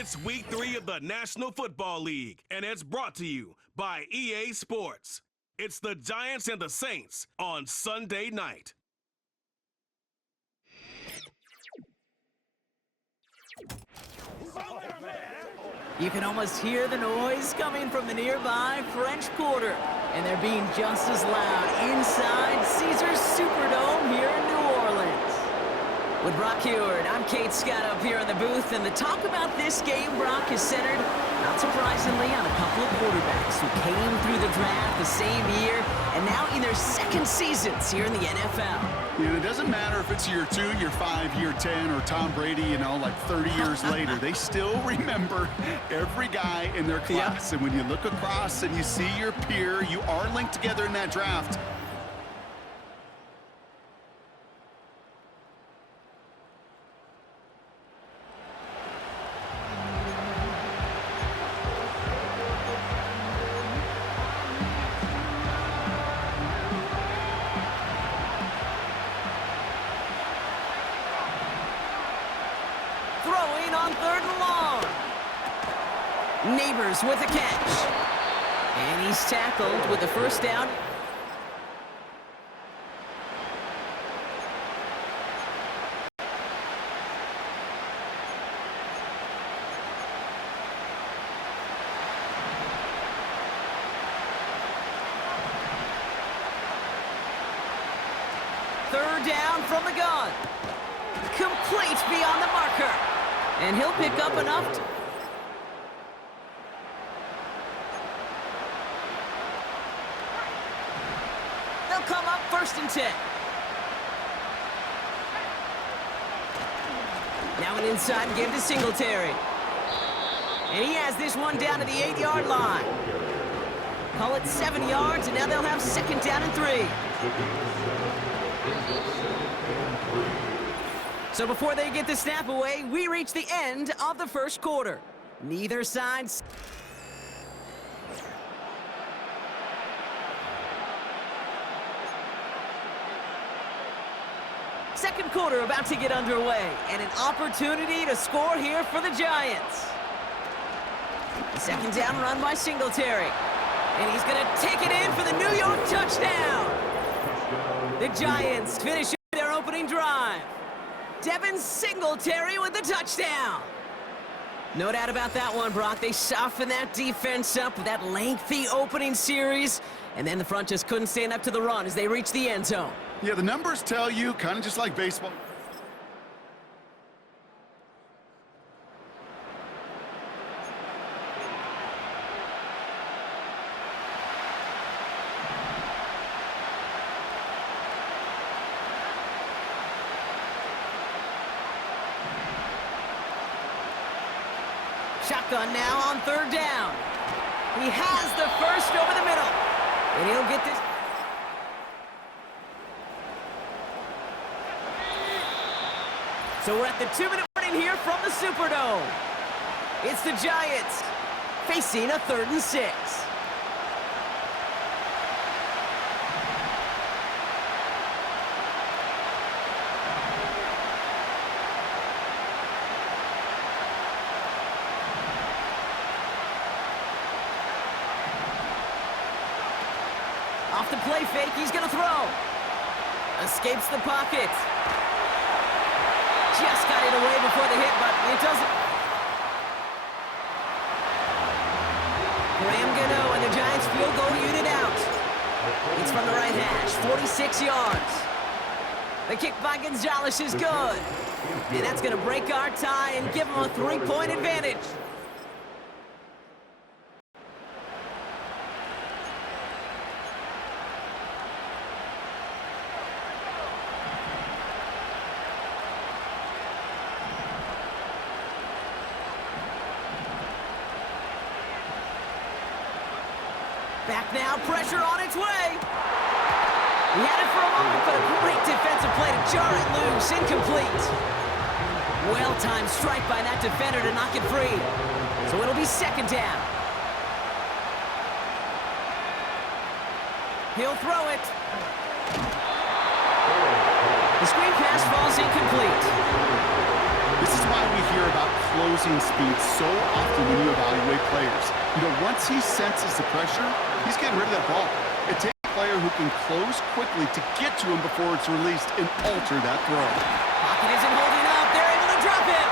It's week 3 of the National Football League, and it's brought to you by EA Sports. It's the Giants and the Saints on Sunday night. You can almost hear the noise coming from the nearby French Quarter, and they're being just as loud inside Caesars Superdome here in New Orleans. With Brock Heward, I'm Kate Scott up here in the booth, and the talk about this game, Brock, is centered, not surprisingly, on a couple of quarterbacks who came through the draft the same year and now in their second seasons here in the NFL. And it doesn't matter if it's year 2, year 5, year 10, or Tom Brady, like 30 years later. They still remember every guy in their class. And when you look across and you see your peer, you are linked together in that draft. Throwing on 3rd and long. Neighbors with a catch. And he's tackled with the first down. Third down from the gun. Complete beyond the marker. And he'll pick up enough to... They'll come up 1st and 10. Now an inside give to Singletary. And he has this one down to the 8-yard line. Call it 7 yards, and now they'll have 2nd down and 3. So before they get the snap away, we reach the end of the first quarter. Neither side... Second quarter about to get underway, and an opportunity to score here for the Giants. Second down run by Singletary. And he's going to take it in for the New York touchdown. The Giants finish their opening drive. Devin Singletary with the touchdown. No doubt about that one, Brock. They softened that defense up with that lengthy opening series, and then the front just couldn't stand up to the run as they reached the end zone. Yeah, the numbers tell you, kind of just like baseball. Shotgun now on 3rd down. He has the first over the middle. And he'll get this. So we're at the 2-minute warning here from the Superdome. It's the Giants facing a 3rd and 6. Off the play fake, he's going to throw. Escapes the pocket. Just got it away before the hit, but it doesn't. Graham Gano and the Giants field goal unit out. It's from the right hash, 46 yards. The kick by Gonzalez is good. And that's going to break our tie and give them a 3-point advantage. Back now, pressure on its way. He had it for a moment, but a great defensive play to jar it loose. Incomplete. Well-timed strike by that defender to knock it free. So it'll be 2nd down. He'll throw it. The screen pass falls incomplete. This is why we hear about closing speed so often when you evaluate players. You know, once he senses the pressure, he's getting rid of that ball. It takes a player who can close quickly to get to him before it's released and alter that throw. Pocket isn't holding up. They're able to drop it.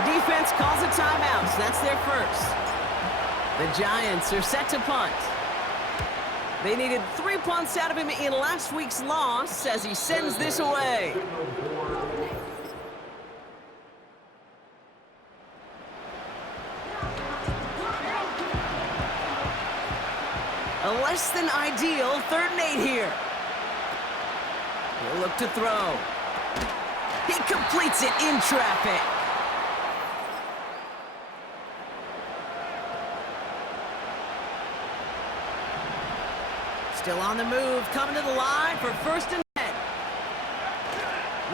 The defense calls a timeout, so that's their first. The Giants are set to punt. They needed 3 punts out of him in last week's loss as he sends this away. A less than ideal 3rd and 8 here. He'll look to throw. He completes it in traffic. Still on the move, coming to the line for 1st and 10.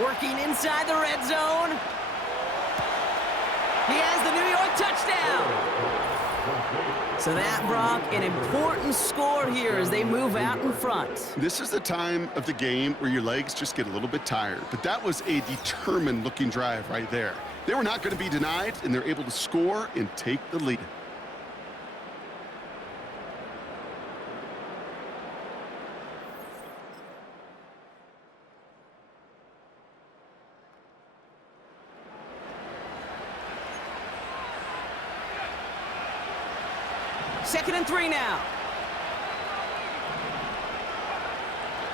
Working inside the red zone. He has the New York touchdown. So that, Brock, an important score here as they move out in front. This is the time of the game where your legs just get a little bit tired. But that was a determined-looking drive right there. They were not going to be denied, and they're able to score and take the lead. Second and 3 now.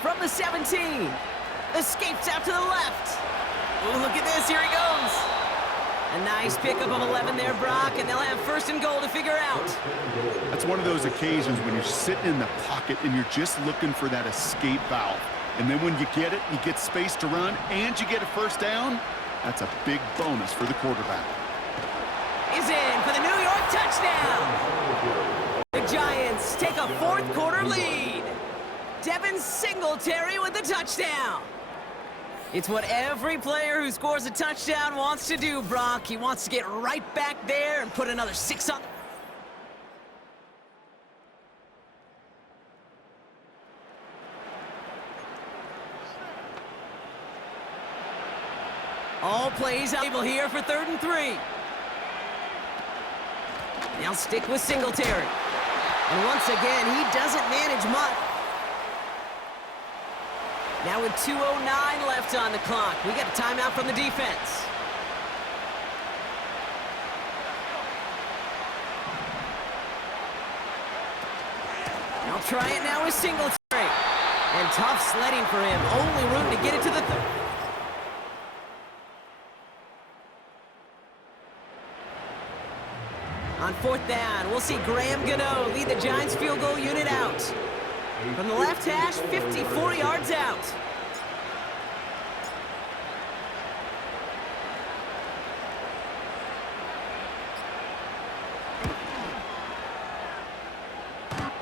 From the 17. Escapes out to the left. Oh, look at this. Here he goes. A nice pickup of 11 there, Brock, and they'll have 1st and goal to figure out. That's one of those occasions when you're sitting in the pocket and you're just looking for that escape valve. And then when you get it, you get space to run, and you get a 1st down. That's a big bonus for the quarterback. Is in for the New York touchdown. The Giants take a 4th quarter lead. Devin Singletary with the touchdown. It's what every player who scores a touchdown wants to do, Brock. He wants to get right back there and put another 6 on. All plays able here for 3rd and 3. Now stick with Singletary. And once again, he doesn't manage much. Now with 2:09 left on the clock, we got a timeout from the defense. They'll try it now with Singletary. And tough sledding for him. Only room to get it to the third. On 4th down, we'll see Graham Gano lead the Giants field goal unit out. From the left hash, 54 yards out.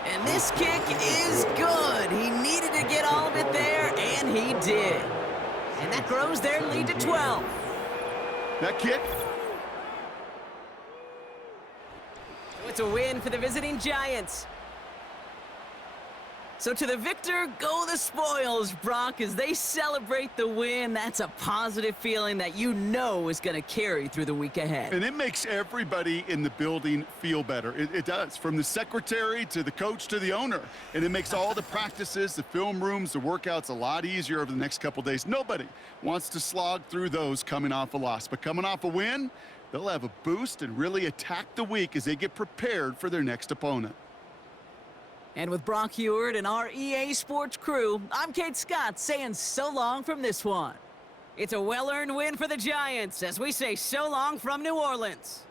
And this kick is good. He needed to get all of it there, and he did. And that grows their lead to 12. That kick. It's a win for the visiting Giants. So to the victor go the spoils, Brock, as they celebrate the win. That's a positive feeling that you know is going to carry through the week ahead. And it makes everybody in the building feel better. It does, from the secretary to the coach to the owner. And it makes all the practices, the film rooms, the workouts a lot easier over the next couple days. Nobody wants to slog through those coming off a loss. But coming off a win, they'll have a boost and really attack the week as they get prepared for their next opponent. And with Brock Heward and our EA Sports crew, I'm Kate Scott saying so long from this one. It's a well-earned win for the Giants as we say so long from New Orleans.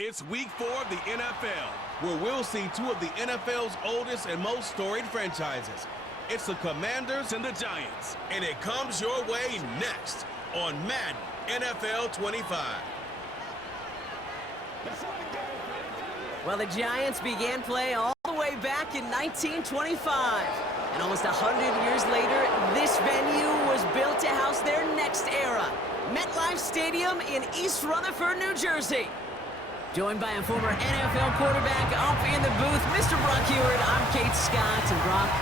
It's week 4 of the NFL, where we'll see two of the NFL's oldest and most storied franchises. It's the Commanders and the Giants, and it comes your way next on Madden NFL 25. Well, the Giants began play all the way back in 1925. And almost 100 years later, this venue was built to house their next era. MetLife Stadium in East Rutherford, New Jersey. Joined by a former NFL quarterback up in the booth, Mr. Brock Hewitt. I'm Kate Scott, and Brock,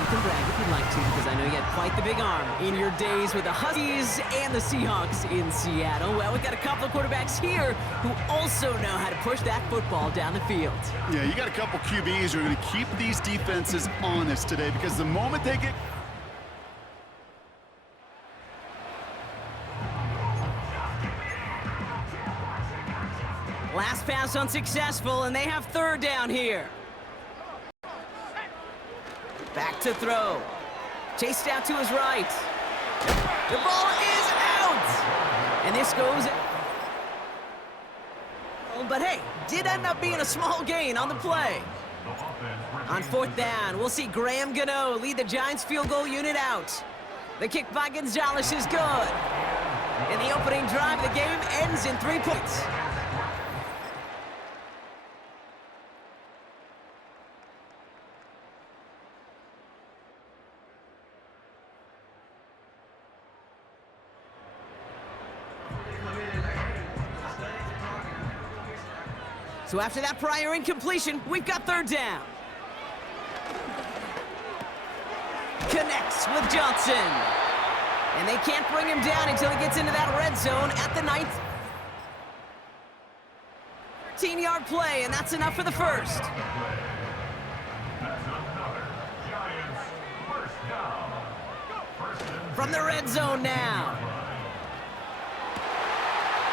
you can brag if you'd like to, because I know you had quite the big arm in your days with the Huskies and the Seahawks in Seattle. Well, we've got a couple of quarterbacks here who also know how to push that football down the field. Yeah, you got a couple QBs who are going to keep these defenses honest today, because the moment they get... Last pass unsuccessful, and they have third down here. Back to throw. Chased out to his right. The ball is out! And this goes... But hey, did end up being a small gain on the play. On fourth down, we'll see Graham Gano lead the Giants field goal unit out. The kick by Gonzalez is good. And the opening drive of the game ends in 3 points. So after that prior incompletion, we've got third down. Connects with Johnson. And they can't bring him down until he gets into that red zone at the 9th. 13-yard play, and that's enough for the first. From the red zone now.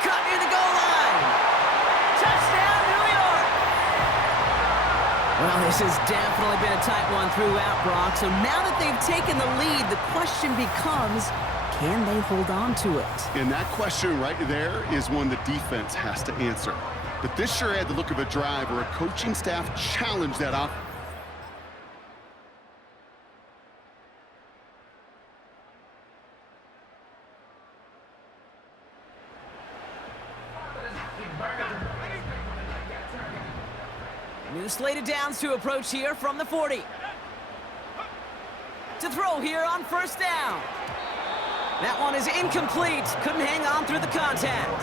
Cut near the goal line. Touchdown, New York! Well, this has definitely been a tight one throughout, Brock. So now that they've taken the lead, the question becomes, can they hold on to it? And that question right there is one the defense has to answer. But this sure had the look of a drive where a coaching staff challenged that off. New slate of downs to approach here from the 40. To throw here on first down. That one is incomplete. Couldn't hang on through the contact.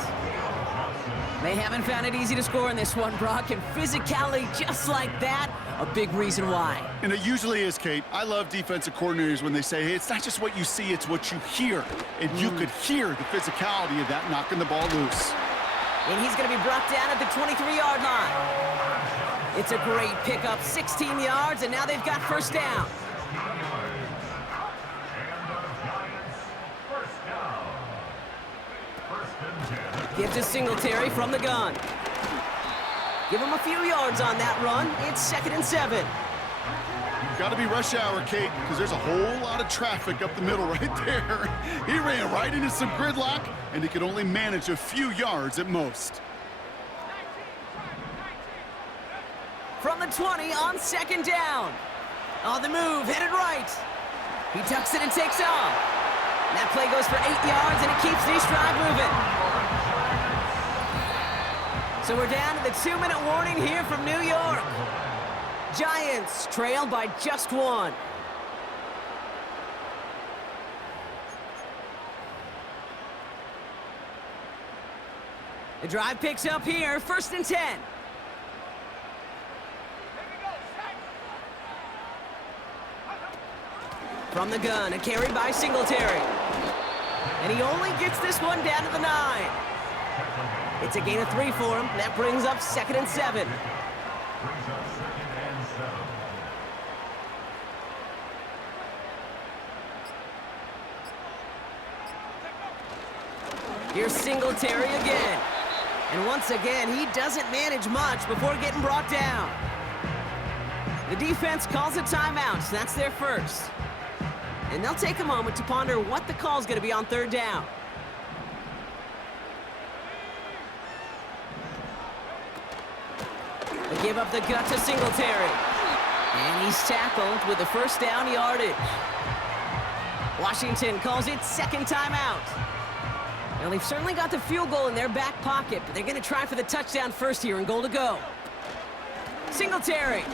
They haven't found it easy to score in this one, Brock, and physicality just like that, a big reason why. And it usually is, Kate. I love defensive coordinators when they say, hey, it's not just what you see, it's what you hear. And you could hear the physicality of that knocking the ball loose. And he's going to be brought down at the 23-yard line. It's a great pickup, 16 yards, and now they've got first down. Give to Singletary from the gun. Give him a few yards on that run. It's 2nd and 7. Got to be rush hour, Kate, because there's a whole lot of traffic up the middle right there. He ran right into some gridlock, and he could only manage a few yards at most. From the 20 on 2nd down. On the move, headed right. He tucks it and takes off. That play goes for 8 yards, and it keeps this drive moving. So we're down to the 2-minute warning here from New York. Giants trail by just 1. The drive picks up here, 1st and 10. From the gun, and carried by Singletary. And he only gets this one down to the 9. It's a gain of 3 for him. That brings up 2nd and 7. Here's Singletary again. And once again, he doesn't manage much before getting brought down. The defense calls a timeout. That's their first. And they'll take a moment to ponder what the call's going to be on 3rd down. They give up the gut to Singletary. And he's tackled with the first down yardage. Washington calls it second timeout. Now, they've certainly got the field goal in their back pocket, but they're going to try for the touchdown first here and goal to go. Singletary.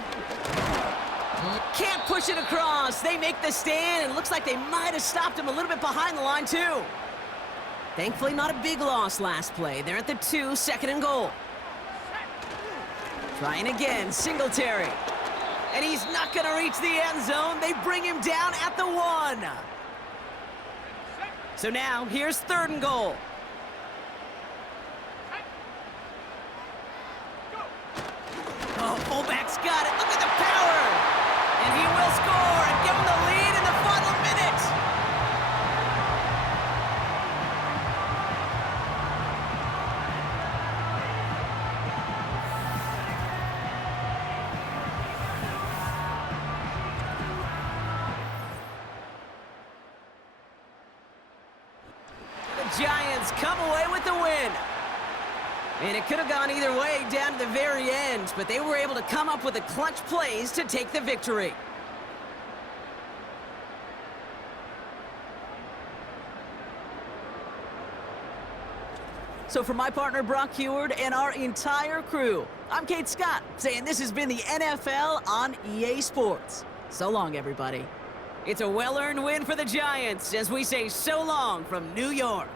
Can't push it across. They make the stand, and it looks like they might have stopped him a little bit behind the line, too. Thankfully, not a big loss last play. They're at the 2, second and goal. Trying again, Singletary. And he's not going to reach the end zone. They bring him down at the 1. So now, here's third and goal. Oh, fullback's got it. Look at the power. And he will score and give him the lead in the final minute. The Giants come away with the win. And it could have gone either way down to the very end, but they were able to come up with the clutch plays to take the victory. So for my partner Brock Heward and our entire crew, I'm Kate Scott, saying this has been the NFL on EA Sports. So long, everybody. It's a well-earned win for the Giants as we say so long from New York.